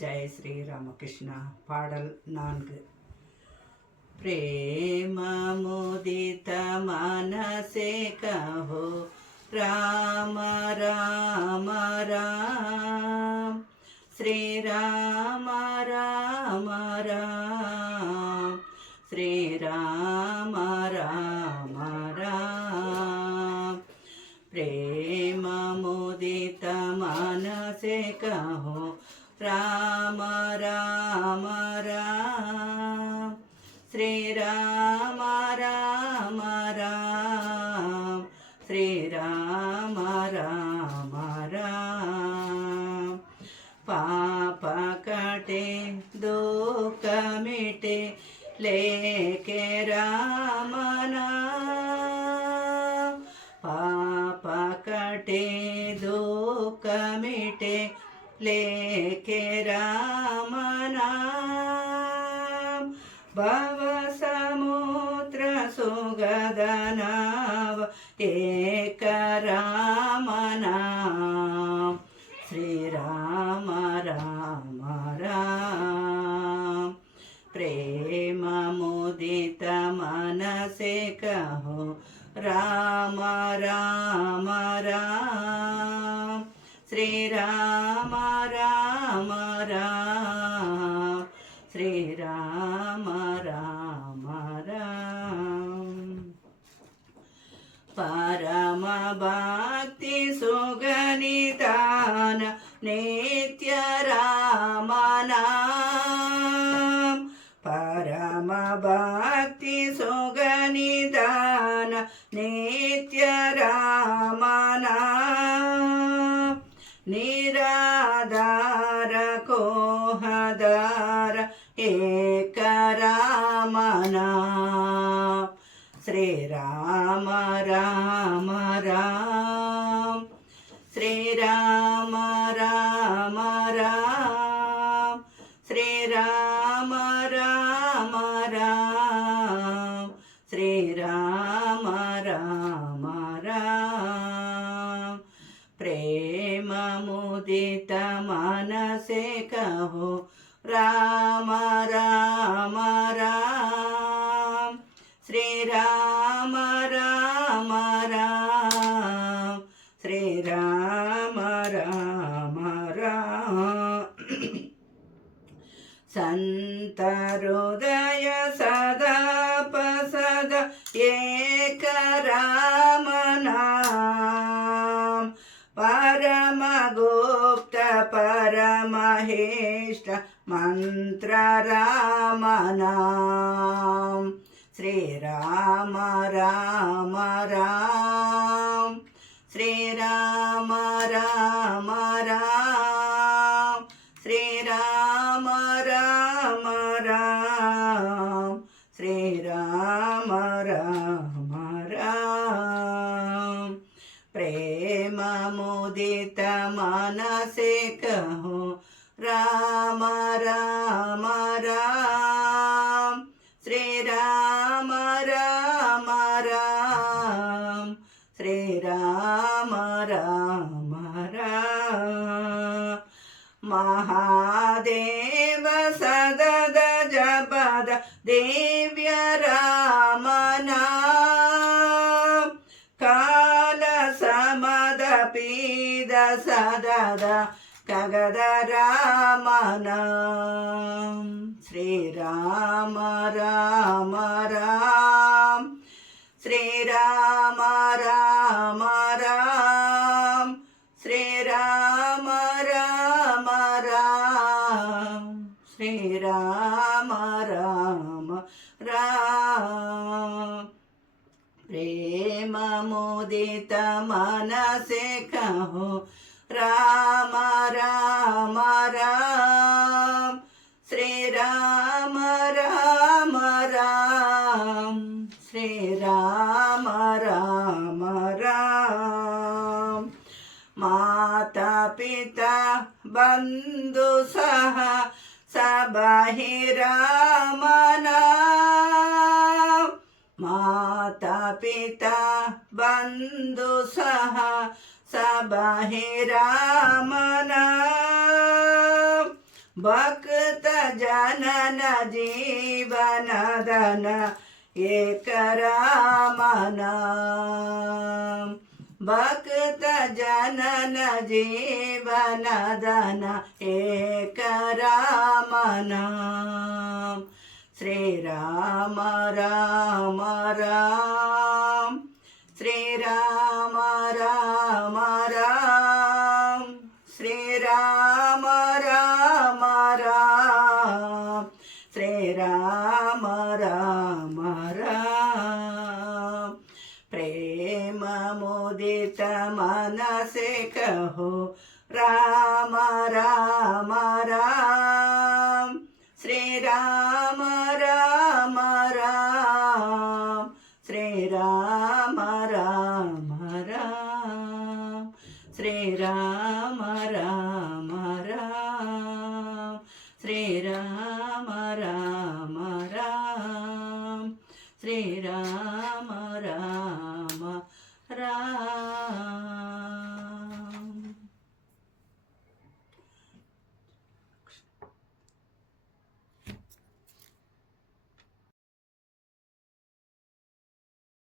जय श्री रामकृष्ण पाडल 4 प्रेम मुदित मनसे कहो राम राम राम श्री राम राम राम श्री राम राम राम प्रेम मुदित मनसे कहो राम राम राम श्री राम राम राम श्री राम राम राम पाप कटे दुख मिटे लेके राम नाम पाप कटे दुख मिटे लेके राम नाम भव समुद्र सुगद नाव एक राम नाम श्री राम राम राम प्रेम मुदित मनसे कहो राम राम राम श्री राम राम राम श्री राम राम राम परम भक्ति सुगनिदान नित्य राम नाम परम भक्ति सुगनिदान नित्य राम नाम निराधार कोहदार एक राम नाम श्री राम राम राम श्री राम राम राम श्री राम राम राम श्री राम राम राम प्रेम मुदित मनसे कहो राम राम राम श्री राम राम राम श्री राम राम राम संत हृदय सदा पसद एक राम नाम परम गुप्त परमहेष्ट मंत्र राम नाम श्री राम राम राम श्री राम राम राम श्री राम राम राम श्री राम राम राम प्रेम मुदित मनसे कहो राम राम राम श्री राम राम राम श्री राम राम राम महादेव सदद जपद दिव्य राम नाम काल समद पीद सदद कगद राम नाम श्री राम राम राम श्री राम राम राम श्री राम राम राम श्री राम राम राम प्रेम मुदित मनसे कहो राम राम राम श्री राम राम राम श्री राम राम राम माता पिता बंधु सह सबहि राम नाम माता पिता बंधु सह सबहि राम नाम ಭಕ್ತ ಜನನ ಜೀವನದನ ಏಕ ರಾಮನ ಭಕ್ತ ಜನನ ಜೀವನದನ ಏಕ ರಾಮನ ಶ್ರೀರಾಮ ರಾಮ ರಾಮ ಶ್ರೀರಾಮ ರಾಮ ರಾಮ ಶ್ರೀರಾಮ ರಾಮ ರಾಮ ಶ್ರೀರಾಮ ರಾಮ ರಾಮ ಪ್ರೇಮ ಮುದಿತ मन से कहो राम राम राम श्री राम राम राम श्री राम राम राम श्री राम राम राम श्री राम राम राम श्री राम